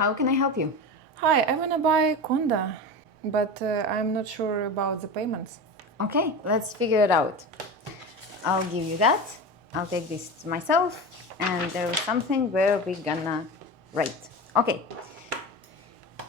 How can I help you? Hi, I want to buy Condo, but I'm not sure about the payments. Okay, let's figure it out. I'll give you that. I'll take this myself, and there is something where we're gonna write. Okay.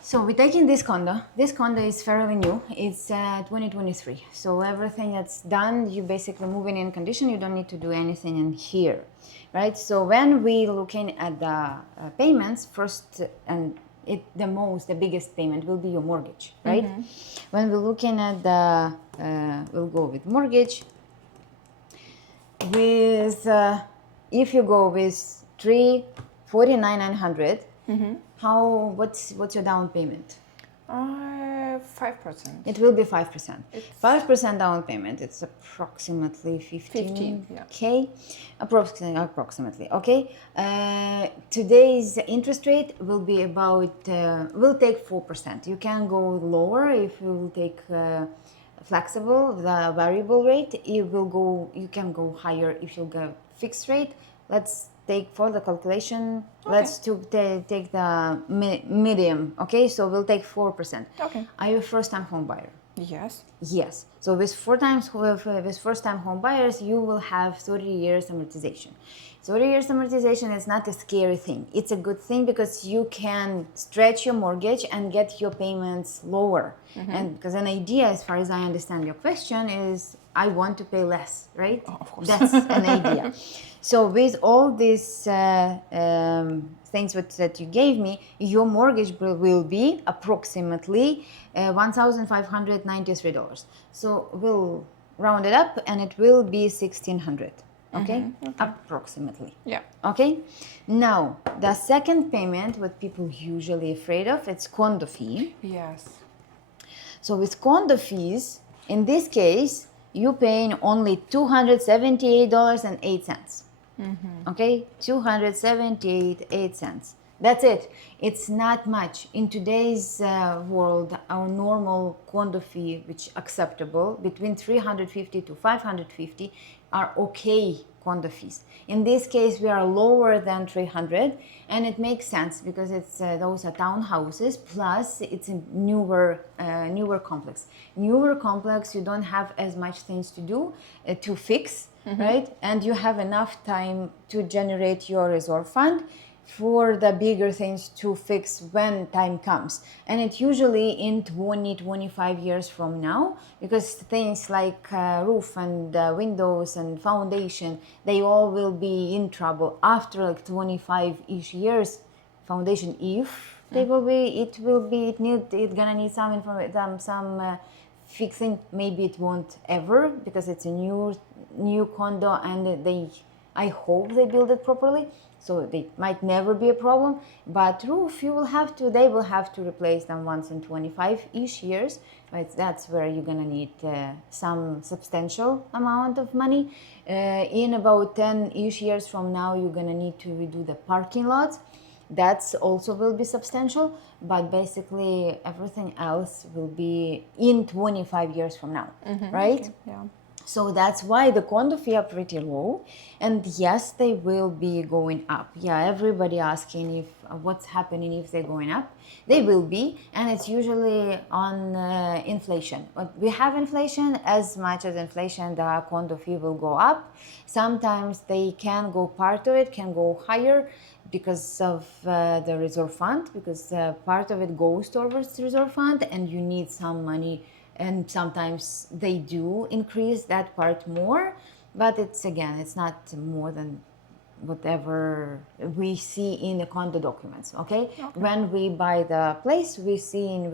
So we're taking this condo. This condo is fairly new. It's 2023. So everything that's done, you basically moving in condition. You don't need to do anything in here, right? So when we looking at the payments first, and the biggest payment will be your mortgage, right? When we're looking at the, we'll go with mortgage. With if you go with 349,900. What's your down payment? 5%. It will be 5%. 5% down payment. It's approximately 15, yeah. K. Approximately. Okay. Today's interest rate will be about. Will take 4%. You can go lower if you will take. Flexible, the variable rate, you can go higher if you go fixed rate. Let's take for the calculation, Okay. let's take the medium, okay? So we'll take 4%. Okay. Are you a first-time home buyer? Yes. Yes. So with first-time home buyers, you will have 30 years amortization. 30 years amortization is not a scary thing. It's a good thing because you can stretch your mortgage and get your payments lower. And because an idea, as far as I understand your question, is I want to pay less, right? Oh, of course. That's an idea. So with all these things that you gave me, your mortgage bill will be approximately $1,593. So we'll round it up, and it will be $1,600. Okay? Approximately. Yeah. Okay. Now the second payment, what people usually afraid of, it's condo fee. Yes. So with condo fees, in this case, you paying only $278.08. Okay, $278.08. That's it. It's not much. In today's world, our normal condo fee, which acceptable, between 350 to 550 are okay condo fees. In this case, we are lower than 300, and it makes sense because it's those are townhouses, plus it's a newer complex. Newer complex, you don't have as much things to do to fix, right? And you have enough time to generate your reserve fund for the bigger things to fix when time comes. And it's usually in 20-25 years from now, because things like roof and windows and foundation, they all will be in trouble after like 25-ish years. Foundation, if they will be, it's gonna need some fixing. Maybe it won't ever, because it's a new condo, and I hope they build it properly, so they might never be a problem. But roof, they will have to replace them once in 25-ish years. But that's where you're gonna need some substantial amount of money. In about 10-ish years from now, you're gonna need to redo the parking lots. That's also will be substantial, but basically everything else will be in 25 years from now, right? Okay. Yeah. So that's why the condo fee are pretty low, and yes, they will be going up. Yeah, everybody asking if what's happening if they're going up. They will be, and it's usually on inflation. But we have inflation. As much as inflation, the condo fee will go up. Sometimes they can go, part of it can go higher because of the reserve fund, because part of it goes towards the reserve fund, and you need some money. And sometimes they do increase that part more, but it's not more than whatever we see in the condo documents. Okay? When we buy the place, we're receiving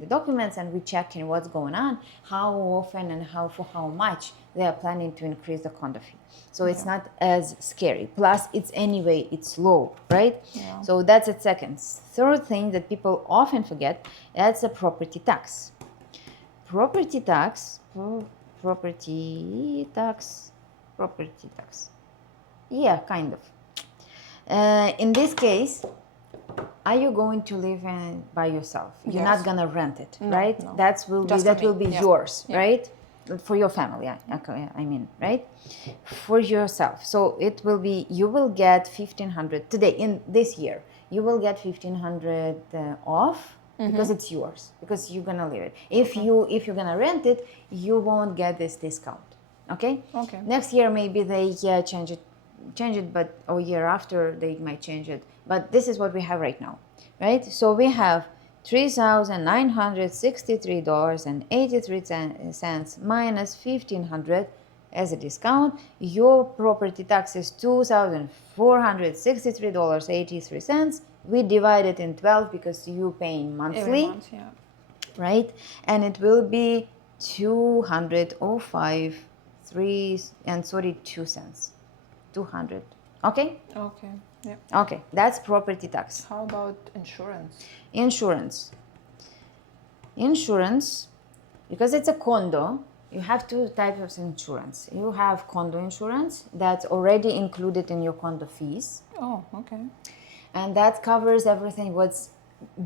the documents, and we checking what's going on, how often and for how much they are planning to increase the condo fee. So it's not as scary. Plus, it's low, right? Yeah. So that's a second. Third thing that people often forget, that's a property tax. Property tax. Yeah, kind of. In this case, are you going to live by yourself? You're not gonna rent it, right? No. That will be Yeah. yours, Yeah. right? For your family, I mean, right? For yourself. So it will be, you will get 1,500 today in this year. you will get 1,500 off because it's yours, because you're gonna leave it. If you're gonna rent it, you won't get this discount. Okay. Okay. Next year maybe they change it, but a year after they might change it. But this is what we have right now, right? So we have $3,963.83 minus 1,500 as a discount. Your property tax is $2,463.83. We divide it in 12 because you paying monthly. Every month, yeah. Right? And it will be 205 3 and 32 cents. 200. Okay? Okay. Yeah. Okay, that's property tax. How about insurance? Insurance, because it's a condo, you have two types of insurance. You have condo insurance that's already included in your condo fees, Oh, okay. and that covers everything what's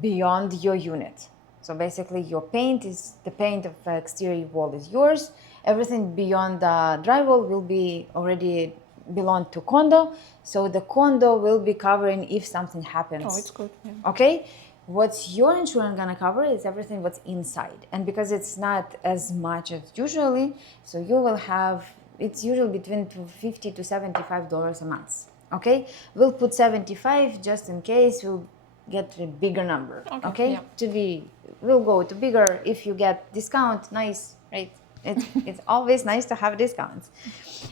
beyond your unit. So basically the paint of the exterior wall is yours. Everything beyond the drywall will be already belong to condo. So the condo will be covering if something happens. Oh, it's good. Yeah. Okay? What's your insurance gonna cover is everything what's inside. And because it's not as much as usually, so you will have, it's usually between $50 to $75 a month. Okay? We'll put 75 just in case we'll get a bigger number. Okay? Yeah. We'll go to bigger if you get discount, nice, right? It's always nice to have discounts.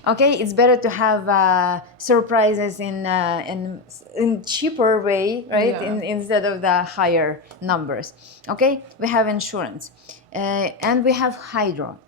Okay, it's better to have surprises in cheaper way, right? Yeah. Instead of the higher numbers. Okay, we have insurance, and we have hydro.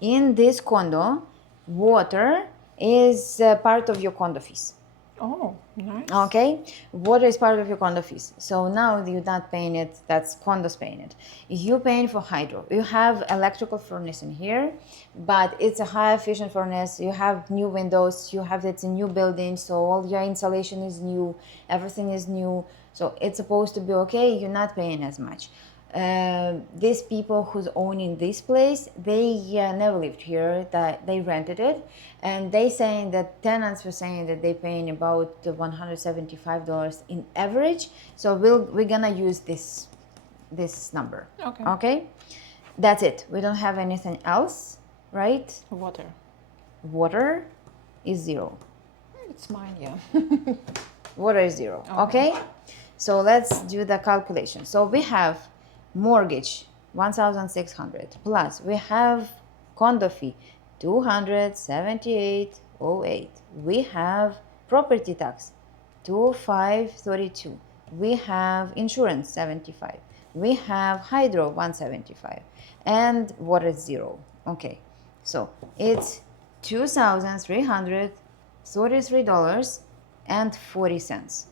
In this condo, water is part of your condo fees. Oh, nice. Okay, water is part of your condo fees. So now you're not paying it, that's condo's paying it. You're paying for hydro. You have electrical furnace in here, but it's a high efficient furnace. You have new windows, it's a new building, so all your insulation is new, everything is new. So it's supposed to be okay, you're not paying as much. These people who's owning this place, they never lived here, that they rented it, and they saying that tenants were saying that they paying about $175 in average. So we're gonna use this number. Okay, that's it. We don't have anything else, right? Water is zero. It's mine, yeah. Water is zero. Okay, so let's do the calculation. So we have mortgage 1,600 plus we have condo fee 278.08. We have property tax 2,532. We have insurance 75. We have hydro 175 and water zero. Okay, so it's $2,333.40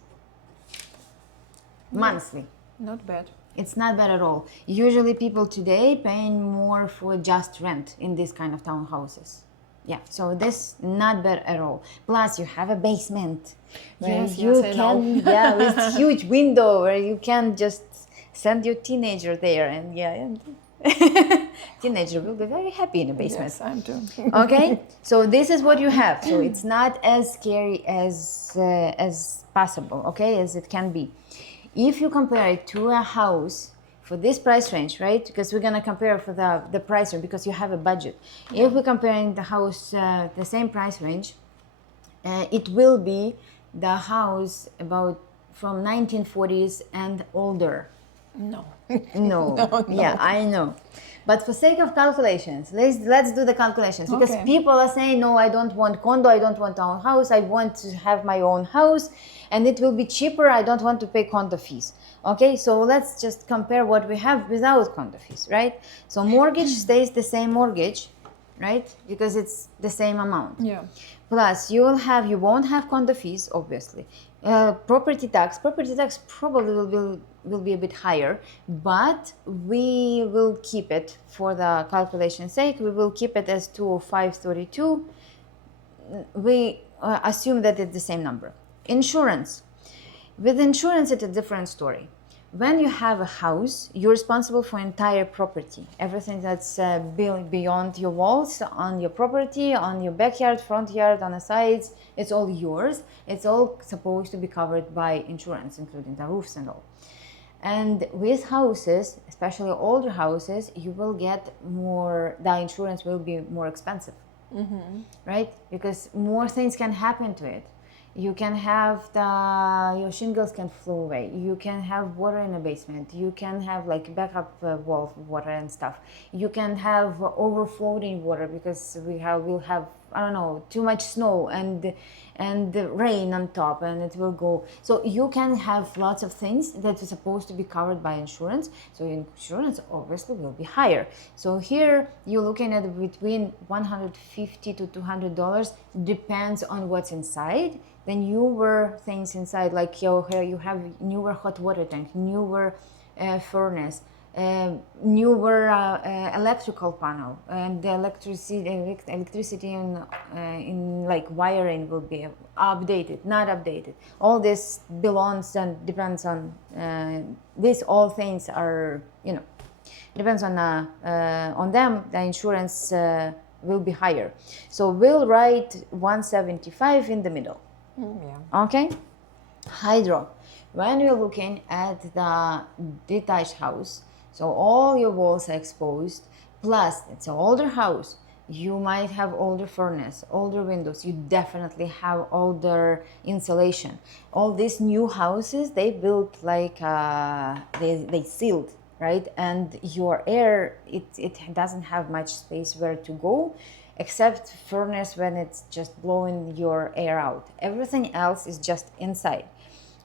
monthly. Not bad. It's not bad at all. Usually people today paying more for just rent in this kind of townhouses. Yeah, so this not bad at all. Plus you have a basement. Yes, you I can know. yeah, with huge window where you can just send your teenager there and teenager will be very happy in a basement. Yes, I'm too. Okay, so this is what you have. So it's not as scary as possible, okay, as it can be. If you compare it to a house for this price range, right? Because we're gonna compare for the price range because you have a budget. Yeah. If we're comparing the house, the same price range, it will be the house about from 1940s and older. No. No. Yeah, I know. But for sake of calculations, let's do the calculations because people are saying, no, I don't want condo, I don't want townhouse, I want to have my own house and it will be cheaper, I don't want to pay condo fees. Okay, so let's just compare what we have without condo fees, right? So mortgage stays the same mortgage, right? Because it's the same amount. Yeah. Plus you won't have condo fees, obviously. Property tax probably will be a bit higher, but we will keep it for the calculation sake. We will keep it as 205.32. We assume that it's the same number. Insurance. With insurance, it's a different story. When you have a house, you're responsible for entire property. Everything that's beyond your walls, on your property, on your backyard, front yard, on the sides, it's all yours. It's all supposed to be covered by insurance, including the roofs and all. And with houses, especially older houses, you will get more, the insurance will be more expensive, right? Because more things can happen to it. You can have your shingles can flow away. You can have water in the basement. You can have like backup wall water and stuff. You can have overflowing water because we'll have, I don't know, too much snow and the rain on top, and it will go. So you can have lots of things that are supposed to be covered by insurance. So insurance obviously will be higher. So here you're looking at between $150 to $200, depends on what's inside. The newer things inside, like you have newer hot water tank, newer furnace, newer electrical panel, and the electricity in like wiring will be updated, not updated. All this belongs and depends on these all things are, depends on them. The insurance will be higher. So we'll write 175 in the middle. Yeah. Okay. Hydro. When you're looking at the detached house, so all your walls are exposed, plus it's an older house, you might have older furnace, older windows, you definitely have older insulation. All these new houses, they built like they sealed, right? And your air, it doesn't have much space where to go, except furnace when it's just blowing your air out. Everything else is just inside,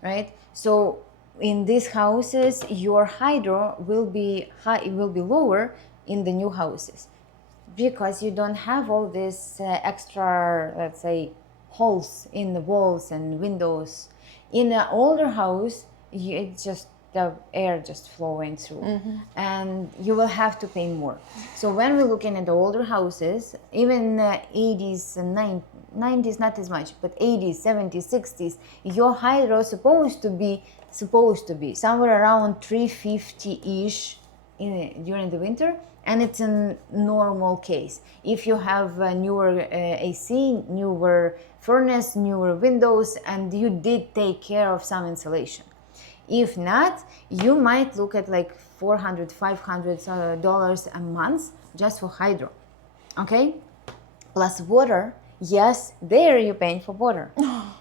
right? So in these houses, your hydro will be high, it will be lower in the new houses, because you don't have all this extra, let's say, holes in the walls and windows. In an older house, it's just the air just flowing through, and you will have to pay more. So when we're looking at the older houses, even 80s and 90s, not as much, but 80s, 70s, 60s, your hydro is supposed to be somewhere around 350-ish during the winter, and it's a normal case. If you have a newer AC, newer furnace, newer windows, and you did take care of some insulation. If not, you might look at like $400, $500 a month just for hydro, okay? Plus water, yes, there you're paying for water.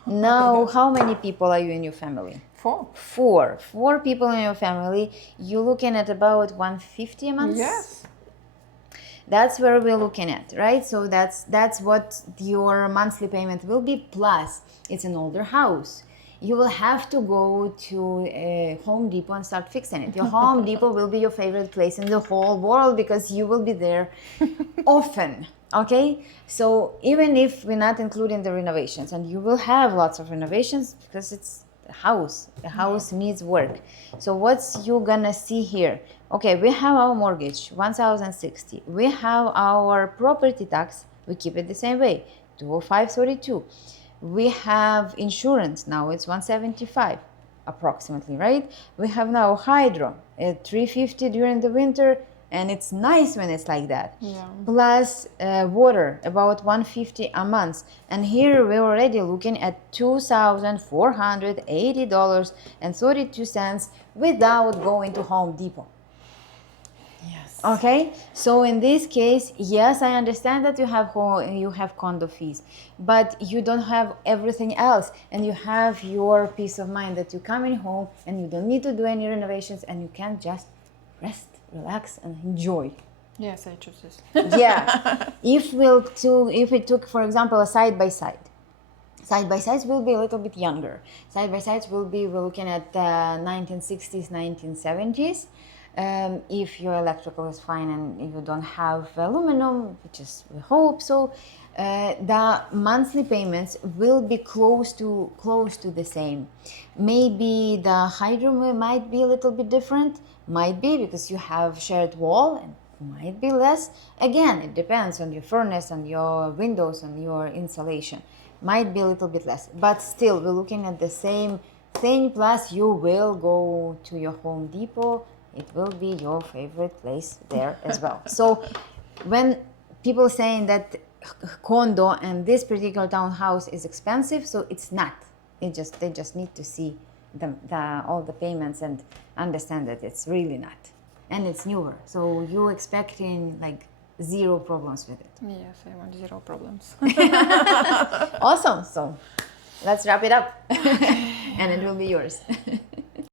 Now, how many people are you in your family? Four people in your family. You're looking at about $150 a month? Yes. That's where we're looking at, right? So that's what your monthly payment will be. Plus, it's an older house. You will have to go to Home Depot and start fixing it. Your Home Depot will be your favorite place in the whole world because you will be there often, okay? So even if we're not including the renovations, and you will have lots of renovations because it's a house. The house needs work. So what's you gonna see here? Okay, we have our mortgage, $1,060. We have our property tax, we keep it the same way, $205.32. We have insurance, now it's $175 approximately, right? We have now hydro at $350 during the winter, and it's nice when it's like that. Yeah. Plus water, about $150 a month. And here we're already looking at $2,480.32 without going to Home Depot. Yes. Okay, so in this case, yes, I understand that you have condo fees, but you don't have everything else, and you have your peace of mind that you're coming home and you don't need to do any renovations, and you can just rest, relax, and enjoy. Yes, I choose this. Yeah, if we took, for example, a side by side by sides will be a little bit younger. Side by sides we're looking at 1960s, 1970s. If your electrical is fine and you don't have aluminum, which is we hope so, the monthly payments will be close to the same. Maybe the hydro might be a little bit different, might be because you have shared wall, and might be less. Again, it depends on your furnace, on your windows, on your insulation. Might be a little bit less, but still we're looking at the same thing. Plus, you will go to your Home Depot. It will be your favorite place there as well. So, when people saying that condo and this particular townhouse is expensive, so it's not. They just need to see all the payments and understand that it's really not, and it's newer. So you expecting like zero problems with it. Yes, I want zero problems. Awesome. So let's wrap it up, and it will be yours.